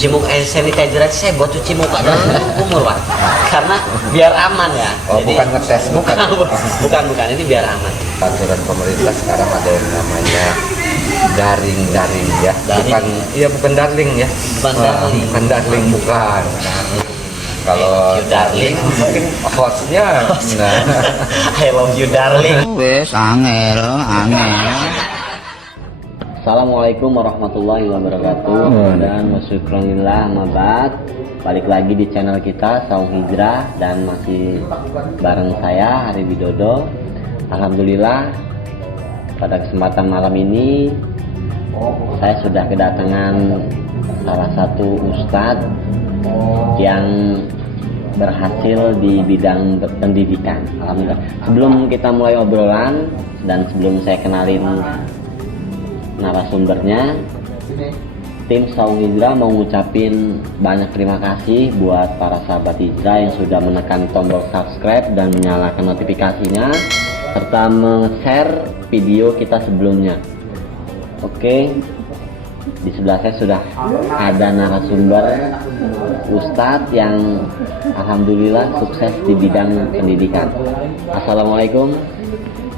Cimuk sanitizer aja saya buat cuci muka dalam umur Pak, karena biar aman ya. Oh, jadi, bukan ngetes, bukan ini biar aman. Aturan pemerintah sekarang ada yang namanya daring ya. Daring. Bukan darling ya. Bukan darling. Kalau darling mungkin hostnya I love you darling. Wes angel. Assalamualaikum warahmatullahi wabarakatuh. Dan wasyukronillah mabad. Balik lagi di channel kita Saung Hijrah dan masih bareng saya Hari Widodo. Alhamdulillah pada kesempatan malam ini saya sudah kedatangan salah satu ustadz yang berhasil di bidang pendidikan. Alhamdulillah. Sebelum kita mulai obrolan dan sebelum saya kenalin narasumbernya, tim Saung Hijrah mau ngucapin banyak terima kasih buat para sahabat Hijrah yang sudah menekan tombol subscribe dan menyalakan notifikasinya serta men-share video kita sebelumnya. Oke, di sebelah saya sudah ada narasumber Ustadz yang alhamdulillah sukses di bidang pendidikan. Assalamualaikum.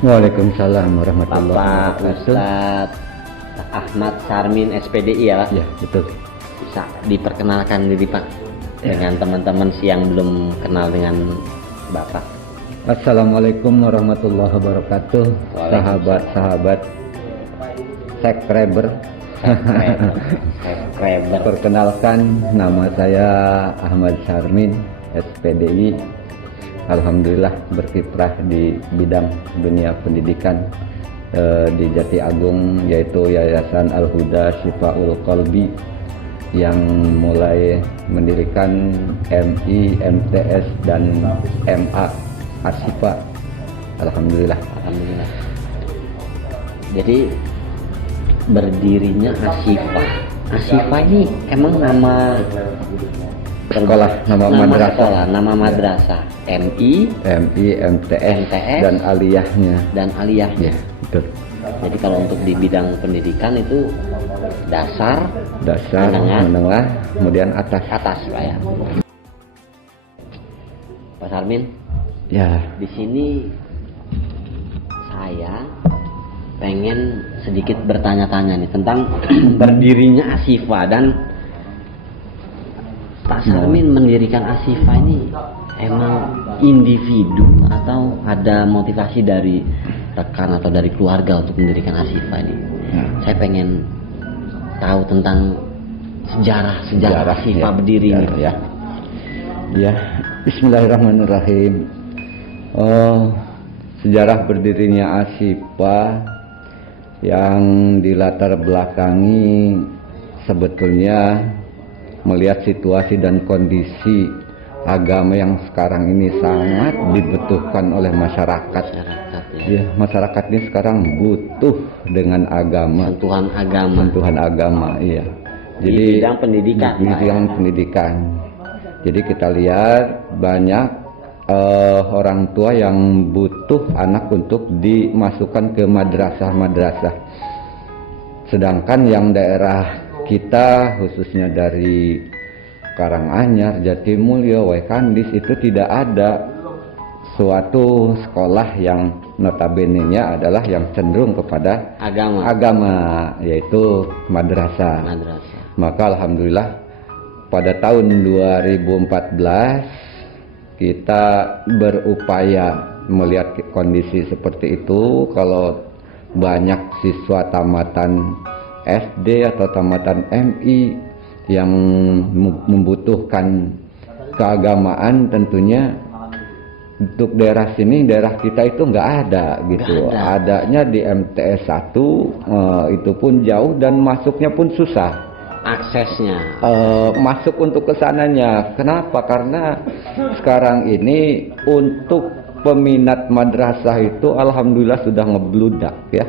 Waalaikumsalam warahmatullahi Bapak wabarakatuh. Ustadz Ahmad Sarmin SPDI ya Pak? Ya, betul. Bisa diperkenalkan diri Pak dengan teman-teman yang belum kenal dengan Bapak. Assalamualaikum warahmatullahi wabarakatuh. Sahabat-sahabat subscriber. Perkenalkan, nama saya Ahmad Sarmin SPDI. Alhamdulillah berkiprah di bidang dunia pendidikan di Jati Agung, yaitu Yayasan Al-Huda Syifaul Qalbi yang mulai mendirikan MI, MTS dan MA Asyifa. Alhamdulillah. Jadi berdirinya Asyifa ini emang nama Sekolah, nama madrasah. Nama madrasah MI, MTS dan aliyahnya. Ya, betul. Jadi kalau untuk di bidang pendidikan itu dasar, menengah, kemudian atas Pak ya. Pak Sarmin, ya, di sini saya pengen sedikit bertanya-tanya nih tentang berdirinya Asyifa. Dan Pak Sarmin mendirikan Asyifa ini emang individu atau ada motivasi dari rekan atau dari keluarga untuk mendirikan Asyifa ini? Saya pengen tahu tentang sejarah Asyifa berdiri ini. Ya, Bismillahirrahmanirrahim. Sejarah berdirinya Asyifa yang dilatar belakangi sebetulnya melihat situasi dan kondisi agama yang sekarang ini sangat dibutuhkan oleh masyarakat. Ya, masyarakat ini sekarang butuh dengan agama. Sentuhan agama, iya. Jadi di bidang pendidikan. Di bidang pendidikan. Jadi kita lihat banyak orang tua yang butuh anak untuk dimasukkan ke madrasah. Sedangkan yang daerah kita khususnya dari Karanganyar, Jatimulyo, Waikandis itu tidak ada suatu sekolah yang notabene-nya adalah yang cenderung kepada agama, yaitu madrasah. Maka alhamdulillah pada tahun 2014 kita berupaya melihat kondisi seperti itu. Kalau banyak siswa tamatan SD atau tamatan MI yang membutuhkan keagamaan, tentunya untuk daerah kita itu nggak ada gitu. Adanya di MTS 1 itu pun jauh dan masuknya pun susah. Aksesnya masuk untuk kesananya. Kenapa? Karena sekarang ini untuk peminat madrasah itu alhamdulillah sudah ngebludak ya,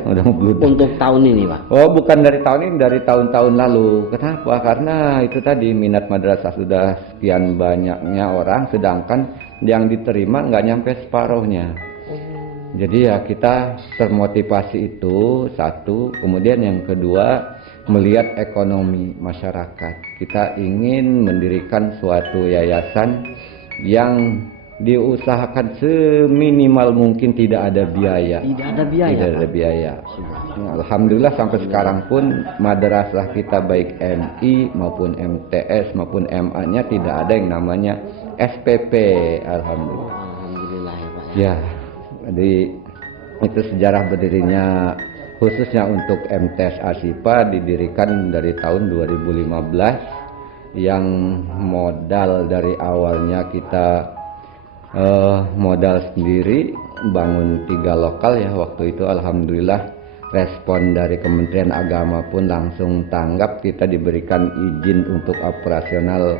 Untuk tahun ini Pak? Oh, bukan dari tahun ini, dari tahun-tahun lalu. Kenapa? Karena itu tadi minat madrasah sudah sekian banyaknya orang, sedangkan yang diterima nggak nyampe separuhnya. Jadi ya kita termotivasi itu satu, kemudian yang kedua melihat ekonomi masyarakat. Kita ingin mendirikan suatu yayasan yang diusahakan seminimal mungkin tidak ada biaya. Tidak ada biaya. Tidak ada Pak? biaya. Alhamdulillah sampai sekarang pun madrasah kita baik MI maupun MTS maupun MA-nya tidak ada yang namanya SPP. Alhamdulillah. Alhamdulillah ya Pak. Ya, jadi itu sejarah berdirinya khususnya untuk MTS Asipa didirikan dari tahun 2015 yang modal dari awalnya kita modal sendiri bangun 3 lokal ya waktu itu. Alhamdulillah respon dari Kementerian Agama pun langsung tanggap, kita diberikan izin untuk operasional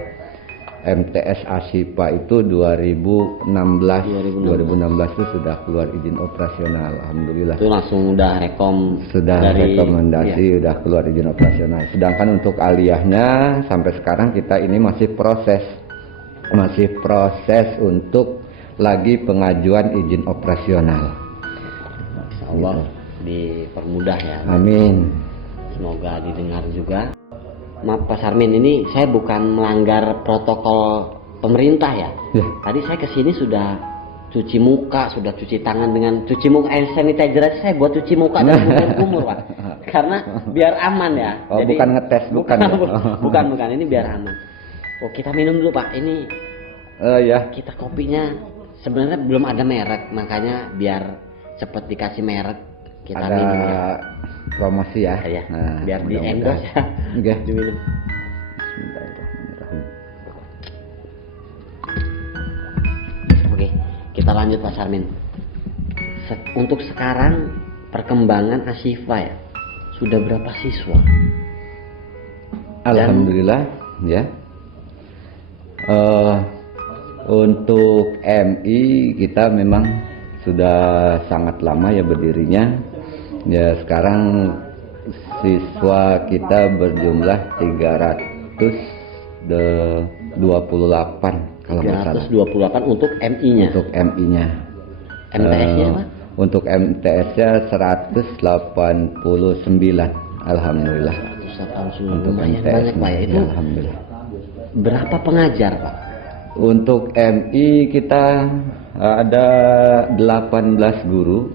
MTS Asipa itu 2016 itu sudah keluar izin operasional. Alhamdulillah Itu langsung udah sudah dari rekomendasi udah keluar izin operasional. Sedangkan untuk aliyahnya sampai sekarang kita ini masih proses untuk lagi pengajuan izin operasional. Insya Allah dipermudah ya. Amin. Semoga didengar juga. Maaf Pak Sarmin, ini saya bukan melanggar protokol pemerintah ya. Ya. Tadi saya kesini sudah cuci muka, sudah cuci tangan dengan cuci muka hand sanitizer aja saya buat cuci muka dan kumur Pak. Karena biar aman ya. Oh, bukan ngetes, bukan ya? bukan, ini biar aman. Oh, kita minum dulu Pak. Ini Ya. kita kopinya sebenarnya belum ada merek, makanya biar cepet dikasih merek kita Ada minum ya. promosi ya. Ya, Nah, biar di mudah-mudahan. endorse ya. Oke. Diminum. Bismillahirrahmanirrahim. Oke, kita lanjut Pak Sarmin. Untuk sekarang perkembangan Asifa ya, sudah berapa siswa? Alhamdulillah ya. Untuk MI kita memang sudah sangat lama ya berdirinya. Ya sekarang siswa kita berjumlah 328 kalau nggak salah. 328 untuk MI-nya. Untuk MI-nya. MTS-nya apa? Untuk MTS-nya 189. Alhamdulillah. 180 Untuk lumayan MTS banyak Pak ya. Itu ya, alhamdulillah. berapa pengajar Pak? Untuk MI kita ada 18 guru,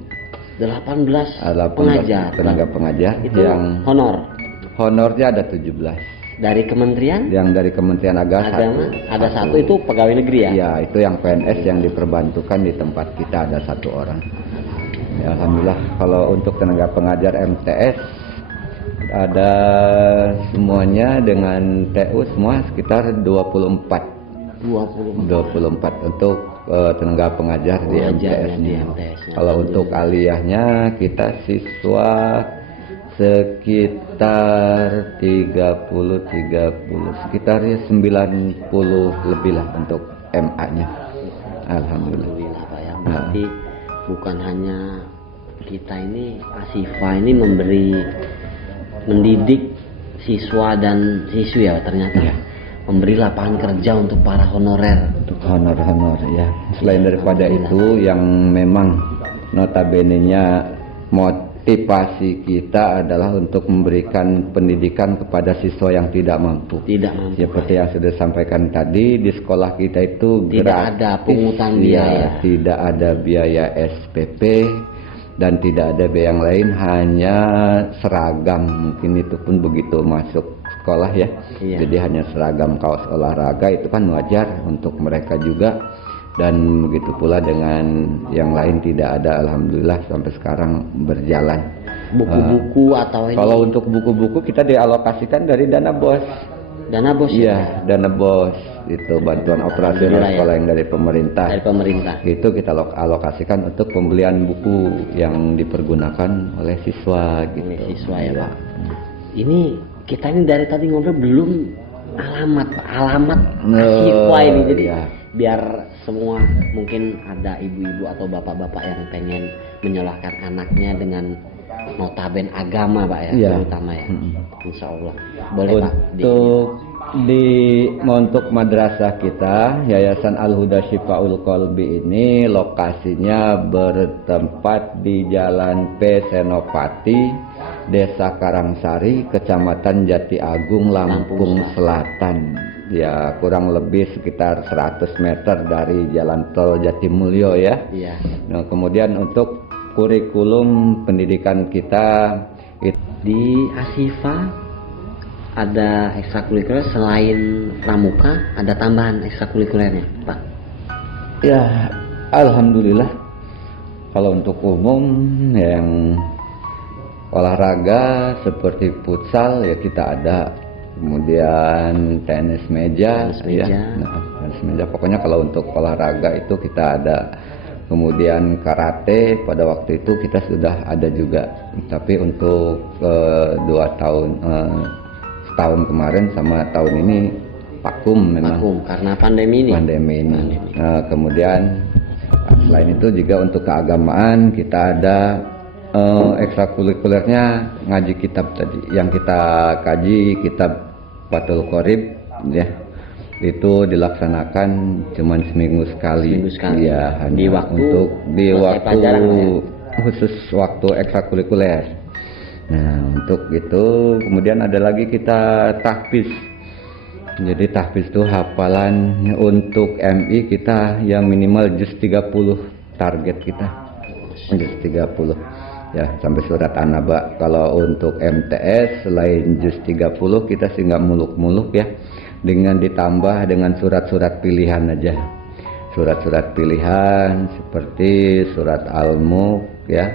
18 pengajar, pengajar. tenaga pengajar Itu yang honornya ada 17. dari kementerian Yang dari Kementerian Agama ada satu itu pegawai negeri ya. Ya, itu yang PNS yang diperbantukan di tempat kita ada 1 orang. Ya, alhamdulillah kalau untuk tenaga pengajar MTS ada semuanya dengan TU semua sekitar 24 untuk tenaga pengajar di MTS-nya. Kalau untuk aliyahnya kita siswa sekitar 30 sekitar ya 90 lebih lah untuk MA-nya. Alhamdulillah. Alhamdulillah Pak ya. Berarti bukan hanya kita ini Asifa ini mendidik siswa dan siswi ya ternyata. Ya. Memberi lapangan kerja untuk para honorer. Honor ya. Selain daripada itu yang memang notabene-nya motivasi kita adalah untuk memberikan pendidikan kepada siswa yang tidak mampu. Tidak mampu. Seperti yang sudah sampaikan tadi, di sekolah kita itu Tidak gratis, ada pungutan biaya. tidak ada biaya SPP dan tidak ada biaya yang lain, hanya seragam. Mungkin itu pun begitu masuk sekolah ya. Iya. Jadi hanya seragam kaos olahraga, itu kan wajar untuk mereka juga. Dan begitu pula dengan yang lain tidak ada. Alhamdulillah sampai sekarang berjalan. Buku-buku atau ini? Kalau untuk buku-buku kita dialokasikan dari dana BOS. Dana BOS ya? Iya, dana BOS itu bantuan operasional Alhamdulillah ya. sekolah yang dari pemerintah. Dari pemerintah. Itu kita alokasikan untuk pembelian buku yang dipergunakan oleh siswa gitu. Oleh siswa ya Iya. Pak. Ini kita ini dari tadi ngobrol belum alamat Pak. Alamat Asifa ini. Jadi iya. biar semua mungkin ada ibu-ibu atau bapak-bapak yang pengen menyalahkan anaknya dengan notaben agama Pak ya, Iya. terutama ya. Insya Allah. Boleh Pak. Untuk madrasah kita Yayasan Al-Huda Syifaul Qalbi ini lokasinya bertempat di Jalan P Senopati Desa Karangsari, Kecamatan Jati Agung, Lampung Selatan. Ya, kurang lebih sekitar 100 meter dari Jalan Tol Jatimulyo ya. Iya. Nah, kemudian untuk kurikulum pendidikan kita Di Asifa ada ekstrakurikuler selain pramuka, ada tambahan ekstrakurikulernya, Pak. ya, alhamdulillah kalau untuk umum yang olahraga seperti futsal ya kita ada, kemudian tenis meja, Tenis meja. ya. Nah, tenis meja pokoknya kalau untuk olahraga itu kita ada, kemudian karate pada waktu itu kita sudah ada juga, tapi untuk 2 tahun setahun kemarin sama tahun ini vakum memang Vakum karena pandemi ini. pandemi. Nah, kemudian selain itu juga untuk keagamaan kita ada ekstrakurikulernya ngaji kitab tadi yang kita kaji, kitab Fathul Qorib ya, itu dilaksanakan cuman seminggu sekali. Seminggu sekali. Ya, Di hanya waktu untuk di selesai pelajaran, waktu ya? khusus waktu ekstrakurikuler. Nah, untuk itu kemudian ada lagi kita tahfiz. Jadi tahfiz itu hafalan untuk MI kita yang minimal juz 30 target kita. Juz 30 ya sampai surat An-Naba. Kalau untuk MTS selain juz 30 kita sih nggak muluk-muluk ya, dengan ditambah dengan surat-surat pilihan aja. Surat-surat pilihan seperti surat Al-Mulk ya,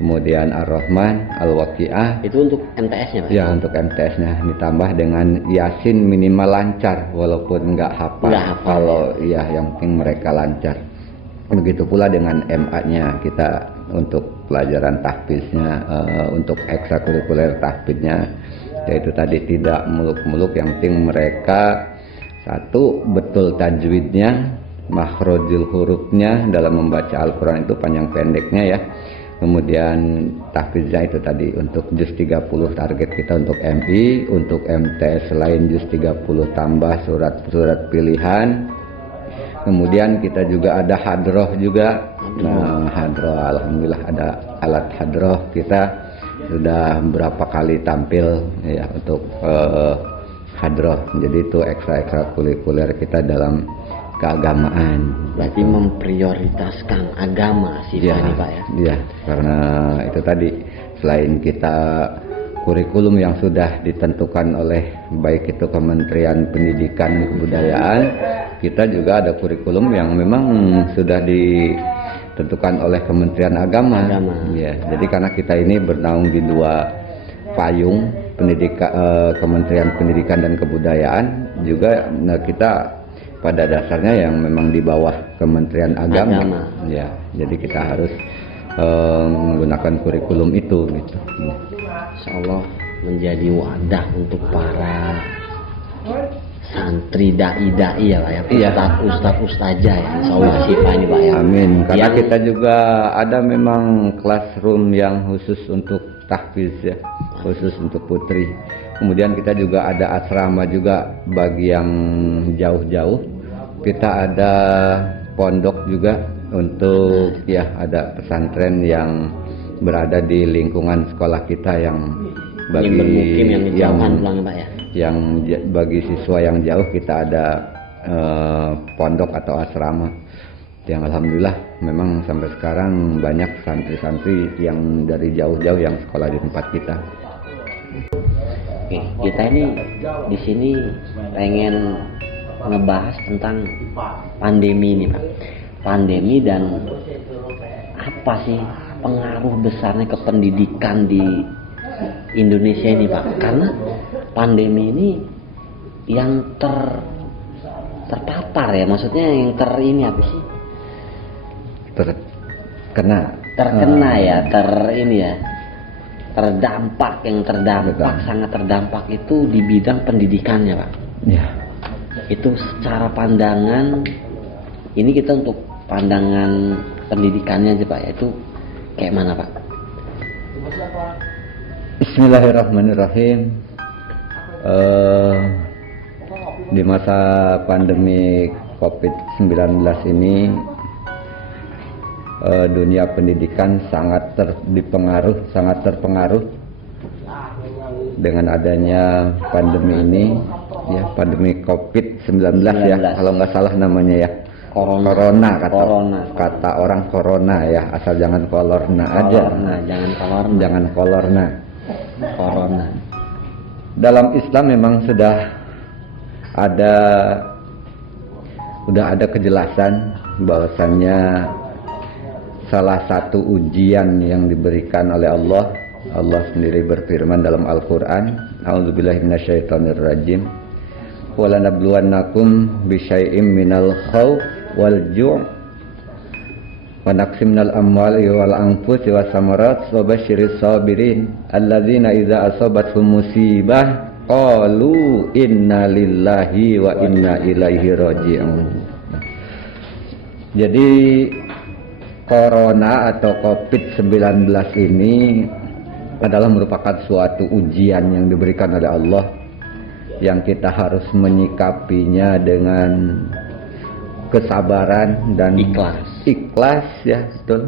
kemudian Ar-Rahman, Al-Waqiah. Itu untuk MTS-nya, Pak? Ya, untuk MTS-nya ditambah dengan Yasin minimal lancar walaupun nggak hafal. Nggak hafal, Kalau ya yang penting mereka lancar. Begitu pula dengan MA-nya kita untuk pelajaran tahfiznya, untuk ekstrakurikuler tahfiznya yaitu tadi tidak muluk-muluk, yang penting mereka satu betul tajwidnya, makhrajul hurufnya dalam membaca Al-Quran itu panjang pendeknya ya. Kemudian tahfiznya itu tadi untuk juz 30 target kita untuk MI, untuk MTS selain juz 30 tambah surat-surat pilihan. Kemudian kita juga ada hadroh juga. Nah, hadroh alhamdulillah ada alat hadroh, kita sudah berapa kali tampil ya untuk hadroh. Jadi itu ekstrakurikuler kita dalam keagamaan. Berarti memprioritaskan agama sih Ya, ini, Pak ya? iya, karena itu tadi selain kita kurikulum yang sudah ditentukan oleh baik itu Kementerian Pendidikan Kebudayaan, kita juga ada kurikulum yang memang sudah ditentukan oleh Kementerian Agama. Ya, jadi karena kita ini bernaung di 2 payung pendidikan, Kementerian Pendidikan dan Kebudayaan juga, nah kita pada dasarnya yang memang di bawah Kementerian Agama. Ya, jadi kita harus menggunakan kurikulum itu gitu. Insya Allah menjadi wadah untuk para santri dai-dai ya Pak ya, Iya. Ustadz ustazah ya, Insya Allah Asifa ini Pak ya. Amin. Karena Yang- kita juga ada memang classroom yang khusus untuk tahfiz ya, khusus untuk putri. Kemudian kita juga ada asrama juga bagi yang jauh-jauh. Kita ada pondok juga untuk ya, ada pesantren yang berada di lingkungan sekolah kita yang bagi ingin bermukim yang dijauhkan pulang Pak ya. yang bagi siswa yang jauh kita ada pondok atau asrama yang alhamdulillah memang sampai sekarang banyak santri-santri yang dari jauh-jauh yang sekolah di tempat kita. Oke, kita ini di sini pengen ngebahas tentang pandemi ini Pak. Pandemi dan apa sih pengaruh besarnya ke pendidikan di Indonesia ini Pak? Karena pandemi ini yang terpapar ya, maksudnya yang ini apa sih? Terkena ya, terdampak, yang terdampak, sangat terdampak itu di bidang pendidikannya Pak. Ya. Itu secara pandangan, ini kita untuk pandangan pendidikannya aja Pak ya, itu kayak mana Pak? Bismillahirrahmanirrahim. Di masa pandemi COVID-19 ini dunia pendidikan sangat terpengaruh dengan adanya pandemi ini, ya pandemi COVID-19 ya, kalau nggak salah namanya ya. Corona kata orang corona ya, asal jangan kolorna aja. Jangan kolorna. Corona. Dalam Islam memang sudah ada kejelasan bahwasannya salah satu ujian yang diberikan oleh Allah sendiri berfirman dalam Al-Qur'an, a'udzubillahi minasyaitonirrajim, wa lanabluwannakum bisyai'im minal khauf wal ju' wa naqsim minal amwali wal anfusi was samarat wa basyiris sabirin alladzina idza asabathum musibah qalu inna lillahi wa inna ilaihi raji'un. Jadi corona atau COVID-19 ini adalah merupakan suatu ujian yang diberikan oleh Allah, yang kita harus menyikapinya dengan kesabaran dan ikhlas ya, betul.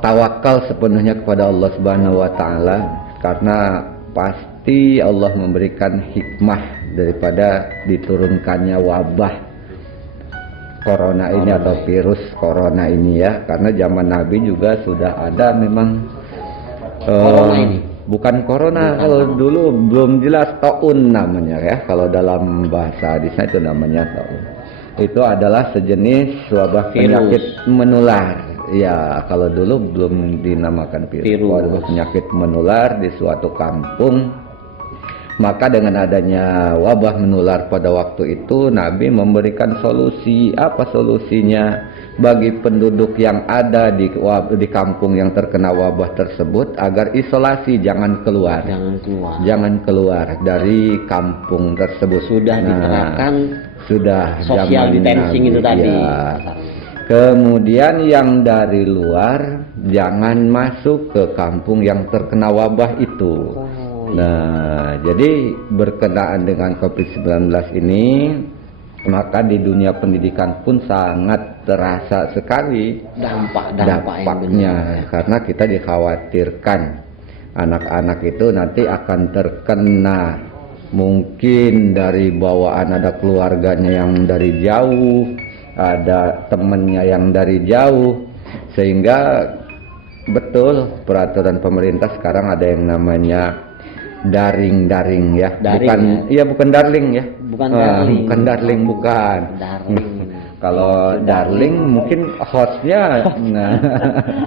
Tawakal sepenuhnya kepada Allah Subhanahu wa taala, karena pasti Allah memberikan hikmah daripada diturunkannya wabah corona ini atau virus corona ini ya, karena zaman Nabi juga sudah ada memang Corona ini bukan corona, kalau dulu belum jelas taun namanya ya, kalau dalam bahasa hadisnya itu namanya taun. Itu adalah sejenis wabah penyakit menular ya, kalau dulu belum dinamakan virus. Wabah penyakit menular di suatu kampung. Maka dengan adanya wabah menular pada waktu itu, Nabi memberikan solusi. Apa solusinya? Bagi penduduk yang ada di kampung yang terkena wabah tersebut, agar isolasi, jangan keluar dari kampung tersebut. Sudah diterapkan social distancing itu tadi ya. Kemudian yang dari luar jangan masuk ke kampung yang terkena wabah itu. Nah, jadi berkenaan dengan COVID-19 ini, maka di dunia pendidikan pun sangat terasa sekali dampaknya, karena kita dikhawatirkan anak-anak itu nanti akan terkena, mungkin dari bawaan ada keluarganya yang dari jauh, ada temennya yang dari jauh, sehingga betul peraturan pemerintah sekarang ada yang namanya daring ya, bukan darling ya, bukan darling. Kalau darling mungkin hostnya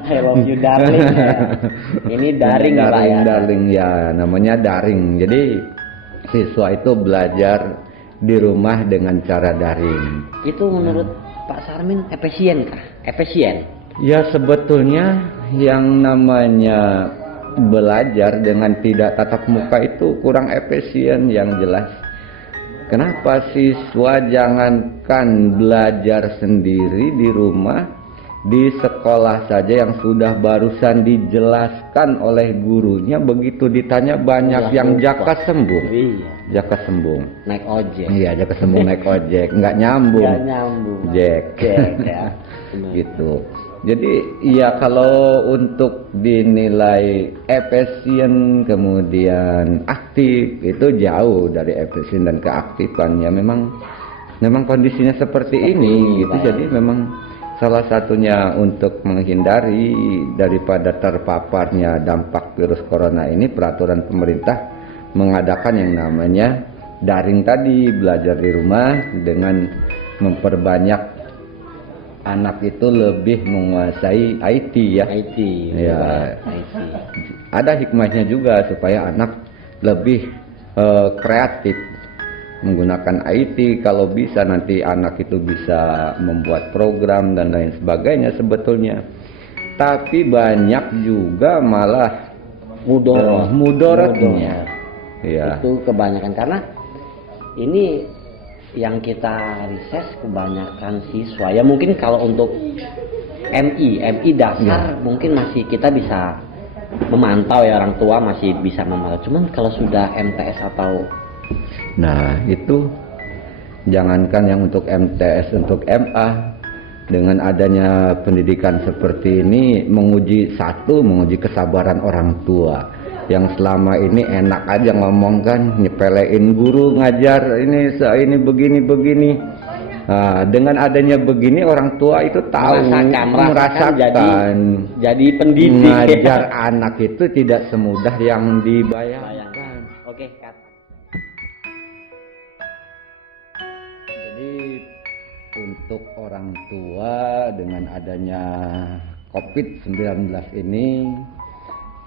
I love you darling ya. Ini daring ya Pak ya. Darling ya, namanya daring. Jadi siswa itu belajar di rumah dengan cara daring. Itu menurut Pak Sarmin efisien kah? Efisien? Ya, sebetulnya yang namanya belajar dengan tidak tatap muka itu kurang efisien yang jelas. Kenapa siswa jangankan belajar sendiri di rumah, di sekolah saja yang sudah barusan dijelaskan oleh gurunya, begitu ditanya banyak yang jaka sembung. Jaka sembung. Naik ojek. Iya, jaka sembung naik ojek, nggak nyambung. Jack ya. Gitu. Jadi ya, kalau untuk dinilai efisien kemudian aktif, itu jauh dari efisien dan keaktifan ya. Memang kondisinya seperti ini gitu. Jadi memang salah satunya untuk menghindari daripada terpaparnya dampak virus corona ini, peraturan pemerintah mengadakan yang namanya daring tadi, belajar di rumah dengan memperbanyak anak itu lebih menguasai IT ya. IT. Ada hikmahnya juga supaya anak lebih kreatif menggunakan IT. Kalau bisa nanti anak itu bisa membuat program dan lain sebagainya sebetulnya. Tapi banyak juga malah mudaratnya. Ya. Itu kebanyakan karena ini yang kita riset kebanyakan siswa ya, mungkin kalau untuk MI dasar mungkin masih kita bisa memantau ya, orang tua masih bisa memantau. Cuman kalau sudah MTS atau itu jangankan yang untuk MTS, untuk MA, dengan adanya pendidikan seperti ini menguji kesabaran orang tua. yang selama ini enak aja ngomong kan, nyepelein guru ngajar ini begini. Nah, dengan adanya begini orang tua itu tahu merasakan jadi pendidik mengajar anak itu tidak semudah yang dibayangkan. Oke, Kak. Jadi untuk orang tua dengan adanya COVID-19 ini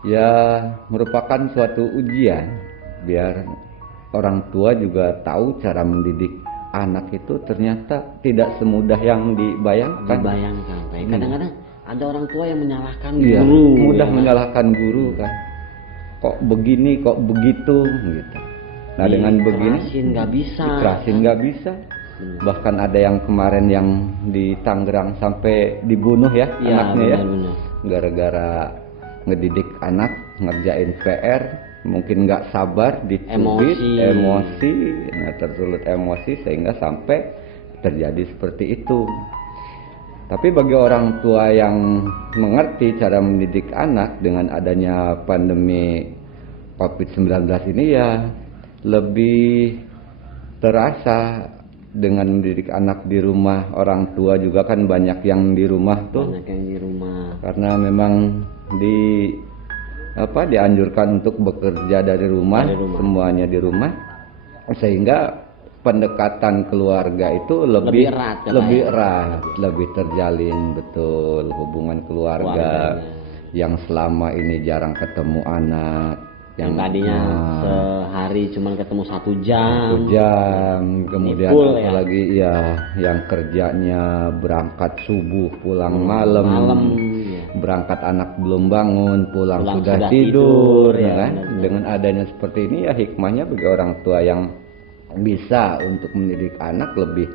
ya merupakan suatu ujian biar orang tua juga tahu cara mendidik anak itu ternyata tidak semudah yang dibayangkan. Kadang-kadang ada orang tua yang menyalahkan Iya, guru, mudah ya, menyalahkan guru kan. Kok begini, kok begitu gitu. Nah, dengan begini dikerasin nggak bisa. Bahkan ada yang kemarin yang di Tangerang sampai dibunuh ya, anaknya benar. Gara-gara ngedidik anak ngerjain PR, mungkin nggak sabar, dicubit emosi, nah tersulut emosi sehingga sampai terjadi seperti itu. Tapi bagi orang tua yang mengerti cara mendidik anak dengan adanya pandemi COVID-19 ini ya lebih terasa dengan mendidik anak di rumah. Orang tua juga kan banyak yang di rumah tuh. Banyak yang di rumah. Karena memang dianjurkan untuk bekerja dari rumah, semuanya di rumah, sehingga pendekatan keluarga itu lebih erat, lebih terjalin, betul, hubungan keluarga yang selama ini jarang ketemu anak, yang tadinya sehari cuma ketemu 1 jam, kemudian apalagi ya yang kerjanya berangkat subuh pulang malam, berangkat anak belum bangun, pulang sudah tidur ya kan. Dengan adanya seperti ini ya hikmahnya bagi orang tua yang bisa untuk mendidik anak lebih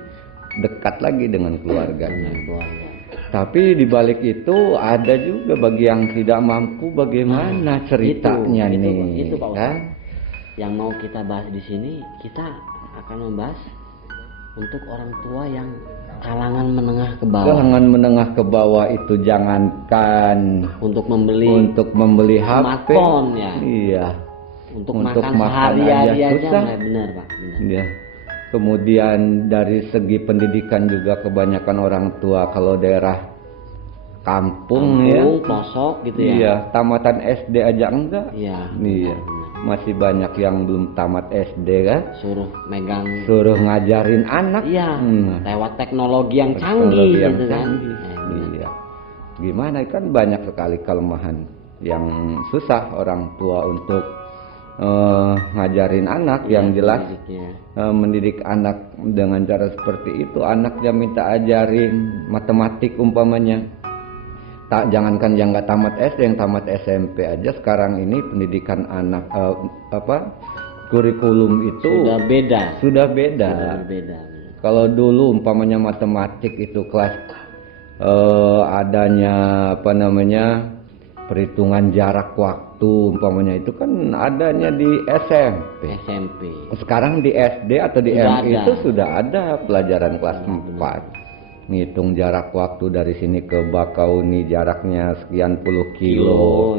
dekat lagi dengan keluarganya. Tapi di balik itu ada juga bagi yang tidak mampu, bagaimana ceritanya itu Pak kan? Yang mau kita bahas di sini, kita akan membahas untuk orang tua yang kalangan menengah ke bawah. Kalangan menengah ke bawah itu jangankan untuk membeli HP, smartphone ya. Iya. Untuk makan sehari-hari aja benar Pak. Iya. Kemudian dari segi pendidikan juga kebanyakan orang tua kalau daerah kampung ya, pelosok gitu ya. Iya, tamatan SD aja enggak. Iya. Masih banyak yang belum tamat SD kan. Suruh ngajarin anak. Iya. Lewat teknologi yang canggih gitu kan. Iya. Gimana kan banyak sekali kelemahan yang susah orang tua untuk ngajarin anak, yang jelas mendidik anak dengan cara seperti itu. Anaknya minta ajarin matematik umpamanya, jangankan yang nggak tamat SD, yang tamat SMP aja sekarang ini pendidikan anak kurikulum itu sudah beda. Kalau dulu umpamanya matematik itu kelas adanya perhitungan jarak waktu umpamanya itu kan adanya di SMP. Sekarang di SD atau di MI itu sudah ada pelajaran kelas 4. Ngitung jarak waktu dari sini ke Bakauni jaraknya sekian puluh kilo.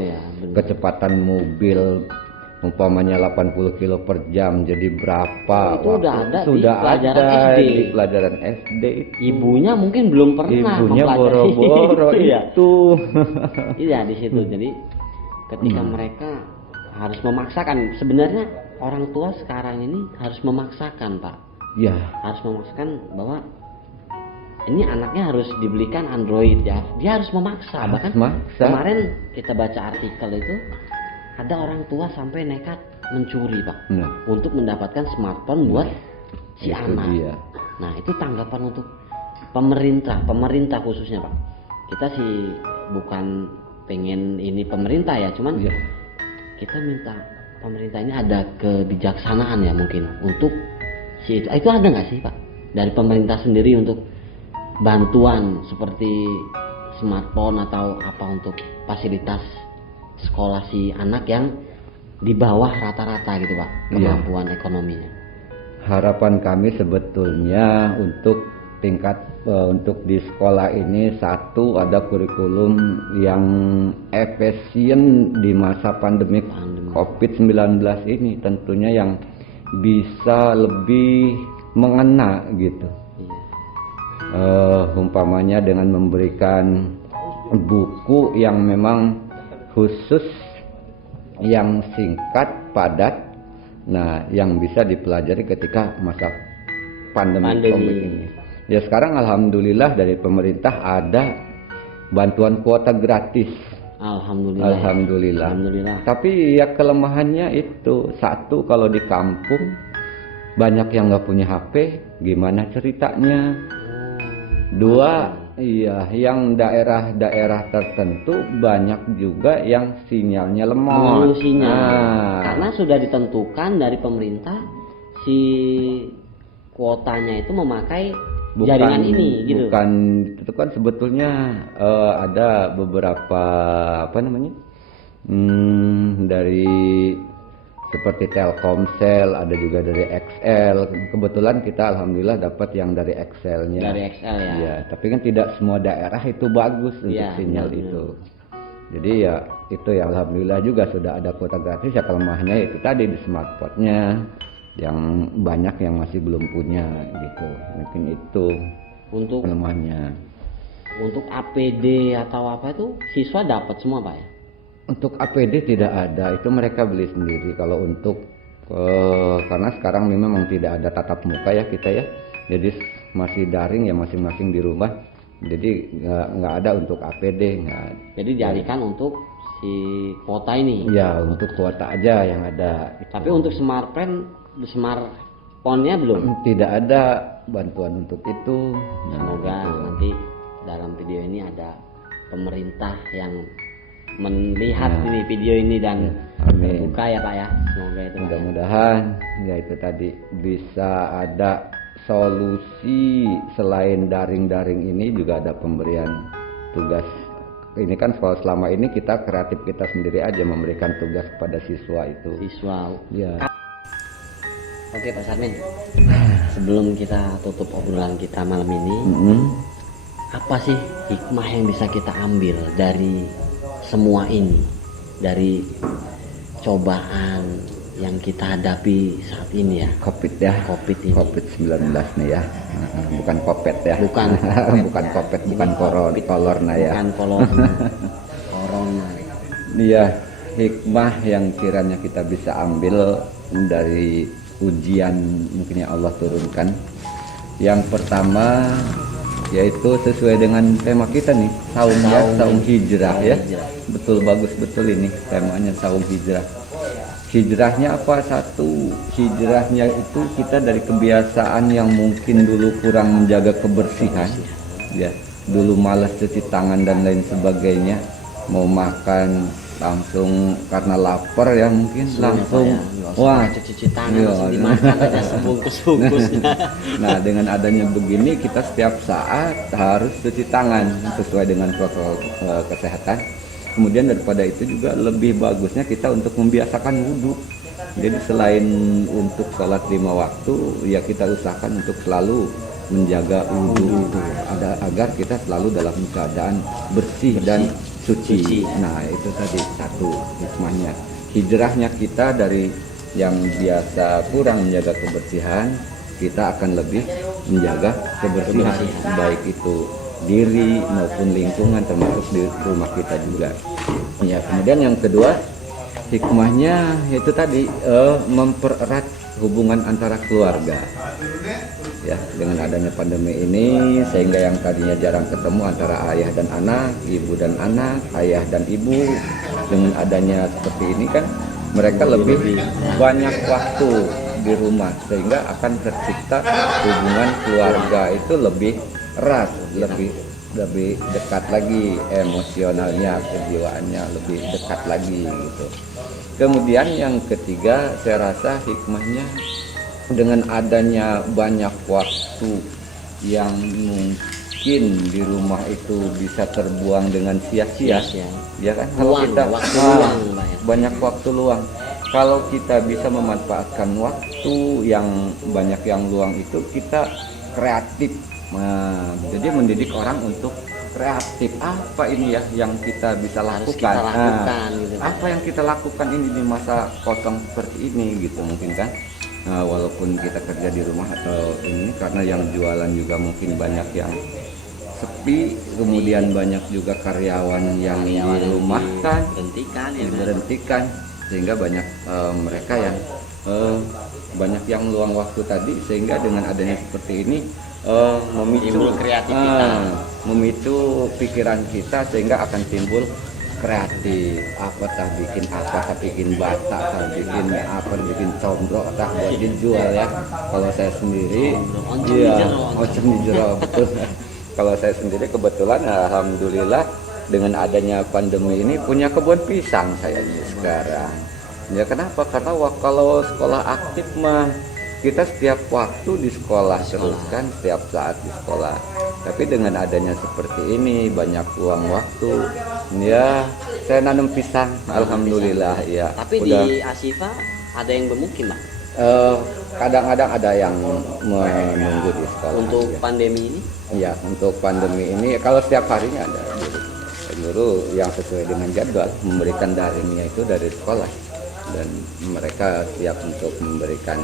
Kecepatan mobil umpamanya 80 kilo per jam jadi berapa? Itu sudah ada di pelajaran SD itu. Ibunya mungkin belum pernah. Ibunya boro-boro itu. Iya di situ. Jadi ketika mereka harus memaksakan, sebenarnya orang tua sekarang ini harus memaksakan Pak. Ya. Harus memaksakan bahwa ini anaknya harus dibelikan Android ya. Dia harus memaksa. Bahkan kemarin kita baca artikel itu ada orang tua sampai nekat mencuri Pak, untuk mendapatkan smartphone buat si anak. Nah itu tanggapan untuk pemerintah khususnya Pak. Kita sih bukan pengen ini pemerintah ya, cuman kita minta pemerintah ini ada kebijaksanaan ya mungkin untuk si itu ada nggak sih Pak dari pemerintah sendiri untuk bantuan seperti smartphone atau apa untuk fasilitas sekolah si anak yang di bawah rata-rata gitu Pak kemampuan ekonominya. Harapan kami sebetulnya untuk tingkat untuk di sekolah ini, satu ada kurikulum yang efisien di masa pandemi COVID-19 ini, tentunya yang bisa lebih mengena gitu. Umpamanya dengan memberikan buku yang memang khusus, yang singkat, padat, nah yang bisa dipelajari ketika masa pandemi COVID ini. Ya sekarang alhamdulillah dari pemerintah ada bantuan kuota gratis. Alhamdulillah. Tapi ya kelemahannya itu, satu, kalau di kampung banyak yang nggak punya HP, gimana ceritanya? Dua, iya, yang daerah-daerah tertentu banyak juga yang sinyalnya lemot. Karena sudah ditentukan dari pemerintah si kuotanya itu memakai jaringan ini gitu. Bukan, itu kan sebetulnya ada beberapa dari seperti Telkomsel, ada juga dari XL. Kebetulan kita alhamdulillah dapat yang dari XL-nya. Dari XL ya. Ya, tapi kan tidak semua daerah itu bagus untuk sinyal itu. Jadi ya itu ya alhamdulillah juga sudah ada kuota gratis. Ya kelemahannya itu tadi di smartphone-nya yang banyak yang masih belum punya gitu. Mungkin itu untuk kelemahannya. Untuk APD atau apa itu siswa dapat semua Pak ya? Untuk APD tidak ada, itu mereka beli sendiri. Kalau untuk karena sekarang memang tidak ada tatap muka ya kita ya, jadi masih daring ya, masing-masing di rumah. Jadi nggak ada untuk APD, nggak. Jadi dialihkan untuk si kuota ini. Ya untuk kuota aja yang ada. Tapi untuk smartphone-nya belum. Tidak ada bantuan untuk itu. Semoga nanti dalam video ini ada pemerintah yang melihat ini video ini dan terbuka ya Pak ya. Semoga itu mudah-mudahan ya itu tadi bisa ada solusi. Selain daring-daring ini juga ada pemberian tugas. Ini kan kalau selama ini kita kreatif, kita sendiri aja memberikan tugas kepada siswa itu. Ya. Oke Pak Sarmin, sebelum kita tutup obrolan kita malam ini, apa sih hikmah yang bisa kita ambil dari semua ini, dari cobaan yang kita hadapi saat ini ya? COVID-19 nih ya, bukan COVID ya. Bukan bukan COVID, bukan corona ya. Bukan corona. Iya, hikmah yang kiranya kita bisa ambil dari ujian mungkin yang Allah turunkan. Yang pertama yaitu sesuai dengan tema kita nih, saum hijrah ya. Betul, bagus betul ini temanya, saum hijrah. Hijrahnya apa? Satu, hijrahnya itu kita dari kebiasaan yang mungkin dulu kurang menjaga kebersihan ya, dulu malas cuci tangan dan lain sebagainya, mau makan langsung karena lapar ya mungkin langsung cuci tangan langsung dimakan aja sebungkus-bungkusnya. Nah dengan adanya begini kita setiap saat harus cuci tangan sesuai dengan protokol kesehatan. Kemudian daripada itu juga lebih bagusnya kita untuk membiasakan wudhu. Jadi selain untuk sholat 5 waktu ya kita usahakan untuk selalu menjaga wudhu agar kita selalu dalam keadaan bersih dan suci. Nah itu tadi satu hikmahnya. Hijrahnya kita dari yang biasa kurang menjaga kebersihan, kita akan lebih menjaga kebersihan. Baik itu diri maupun lingkungan, termasuk di rumah kita juga. Ya, kemudian yang kedua hikmahnya yaitu tadi mempererat hubungan antara keluarga. Ya, dengan adanya pandemi ini sehingga yang tadinya jarang ketemu antara ayah dan anak, ibu dan anak, ayah dan ibu, dengan adanya seperti ini kan mereka lebih banyak waktu di rumah sehingga akan tercipta hubungan keluarga itu lebih erat, lebih dekat lagi, emosionalnya, kejiwaannya lebih dekat lagi gitu. Kemudian yang ketiga saya rasa hikmahnya dengan adanya banyak waktu yang mungkin di rumah itu bisa terbuang dengan sia-sia, ya kan? Kalau kita banyak waktu luang, kalau kita bisa memanfaatkan waktu yang banyak yang luang itu, kita kreatif Jadi mendidik orang untuk kreatif. Apa ini ya yang kita bisa Harus lakukan? kita lakukan gitu. Apa yang kita lakukan ini di masa kosong seperti ini gitu mungkin kan? Walaupun kita kerja di rumah atau ini karena yang jualan juga mungkin banyak yang sepi, kemudian banyak juga karyawan yang dirumahkan, Berhentikan ya kan? diberhentikan, sehingga banyak mereka yang banyak yang luang waktu tadi, sehingga dengan adanya seperti ini memicu Timbul kreativitas. memicu pikiran kita sehingga akan timbul kreatif. Apatah bikin bata, bikin combro, tah buat dijual ya. Kalau saya sendiri, oncom di jero betul. Kalau saya sendiri kebetulan alhamdulillah dengan adanya pandemi ini punya kebun pisang saya sekarang. Ya kenapa? Karena kalau sekolah aktif mah kita setiap waktu di sekolah terus kan, setiap saat di sekolah. Tapi dengan adanya seperti ini banyak uang waktu. Ya saya nanam pisang, alhamdulillah ya. Tapi udah, di Asifa ada yang bermukim, Bang? kadang-kadang ada yang menunggu di sekolah. Untuk ya. pandemi ini? Ya, untuk pandemi ini kalau setiap harinya ada guru yang sesuai dengan jadwal memberikan daringnya itu dari sekolah, dan mereka siap untuk memberikan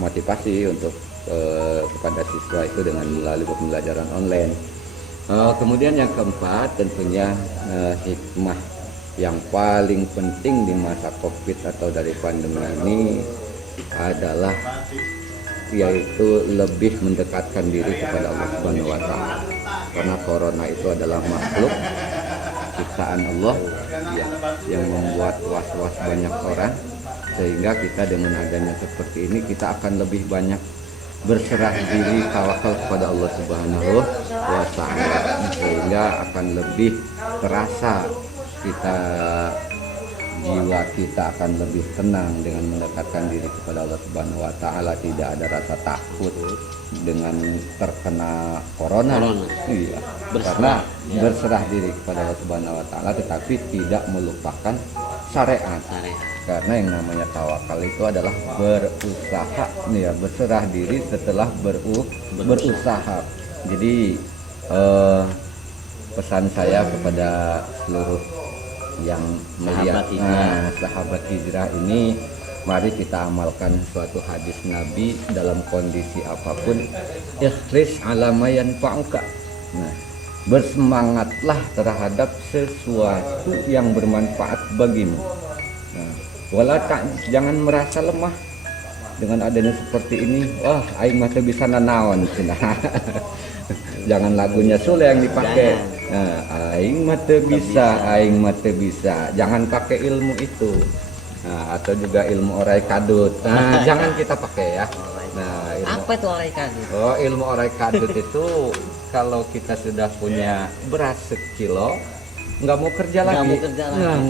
motivasi untuk kepada siswa itu dengan melalui pembelajaran online. Kemudian yang keempat tentunya hikmah yang paling penting di masa COVID atau dari pandemi ini adalah yaitu lebih mendekatkan diri kepada Allah Subhanahu wa taala. Karena corona itu adalah makhluk ciptaan Allah ya, yang membuat was-was banyak orang, sehingga kita dengan adanya seperti ini kita akan lebih banyak berserah diri, tawakal kepada Allah Subhanahu wa taala, sehingga akan lebih terasa jiwa kita akan lebih tenang dengan mendekatkan diri kepada Allah Subhanahu wa taala, tidak ada rasa takut dengan terkena corona. Iya, karena berserah diri kepada Allah Subhanahu wa taala tetapi tidak melupakan syariat. Karena yang namanya tawakal itu adalah berusaha nih ya, berserah diri setelah berusaha. Jadi pesan saya kepada seluruh yang melihat sahabat hijrah ini, mari kita amalkan suatu hadis Nabi dalam kondisi apapun. Ikhlis ala ma yanfa'uka. Nah, bersemangatlah terhadap sesuatu yang bermanfaat bagimu. Nah, jangan merasa lemah dengan adanya seperti ini. Wah, aing mah teu bisa nanaon cenah. Jangan lagunya Sule yang dipakai. Nah, aing mah teu bisa. Jangan pakai ilmu itu. Nah, atau juga ilmu orai kadut. Nah, jangan kita pakai ya. Nah, apa itu orai kadut? Oh, ilmu orai kadut itu kalau kita sudah punya beras sekilo, nggak mau kerja lagi.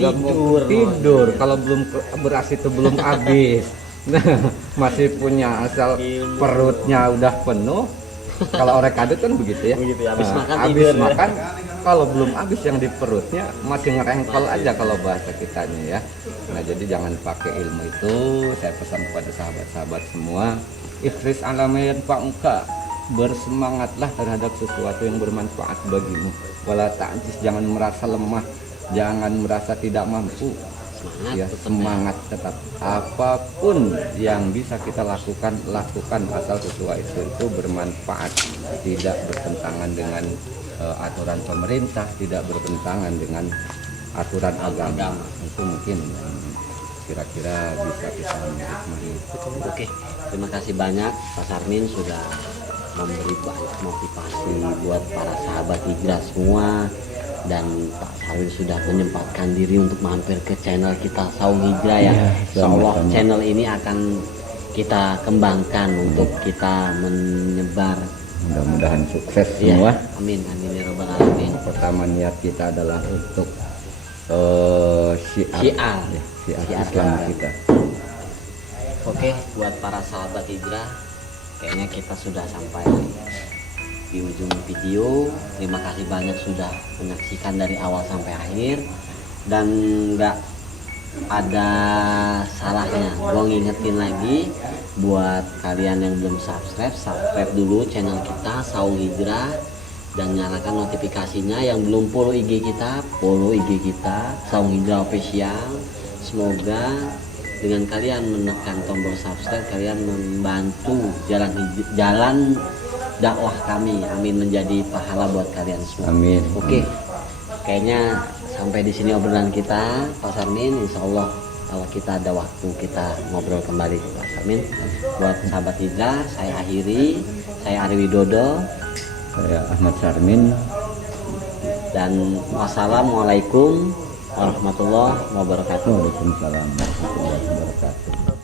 Nggak mau tidur. Kalau beras itu belum habis. Nah, masih punya asal perutnya udah penuh. Kalau orai kadut kan begitu ya. Habis makan kalau belum habis yang di perutnya masih ngerengkol aja kalau bahasa kitanya ya. Nah, jadi jangan pakai ilmu itu. Saya pesan kepada sahabat-sahabat semua, ikhlis ala ma yanfa'uka, bersemangatlah terhadap sesuatu yang bermanfaat bagimu. Wala ta'jis, jangan merasa lemah, jangan merasa tidak mampu. Semangat tetap. Apapun yang bisa kita lakukan asal sesuatu itu bermanfaat, tidak bertentangan dengan aturan pemerintah, tidak bertentangan dengan aturan agama. Itu mungkin kira-kira bisa kita menikmati. Oke, terima kasih banyak Pak Sarmin sudah memberi banyak motivasi buat para sahabat hijrah semua, dan Pak Sarmin sudah menyempatkan diri untuk mampir ke channel kita Saung Hijrah ya. Insyaallah channel ini akan kita kembangkan untuk kita menyebar. Mudah-mudahan sukses semua. Amin ya robbal alamin. Pertama niat kita adalah untuk syiar Islam kita. Oke, buat para sahabat hijrah, kayaknya kita sudah sampai di ujung video. Terima kasih banyak sudah menyaksikan dari awal sampai akhir, dan nggak ada salahnya gue ngingetin lagi buat kalian yang belum subscribe dulu channel kita Saung Hijrah dan nyalakan notifikasinya. Yang belum follow IG kita, follow IG kita Saung Hijrah Official. Semoga dengan kalian menekan tombol subscribe kalian membantu jalan dakwah kami. Amin, menjadi pahala buat kalian semua. Amin. Oke, kayaknya sampai di sini obrolan kita, Pak Sarmin. Insya Allah kalau kita ada waktu kita ngobrol kembali, Pak Sarmin. Buat sahabat hijrah, saya akhiri. Saya Ari Widodo. Saya Ahmad Sarmin. Dan wassalamualaikum warahmatullahi wabarakatuh. Waalaikumsalam warahmatullahi wabarakatuh.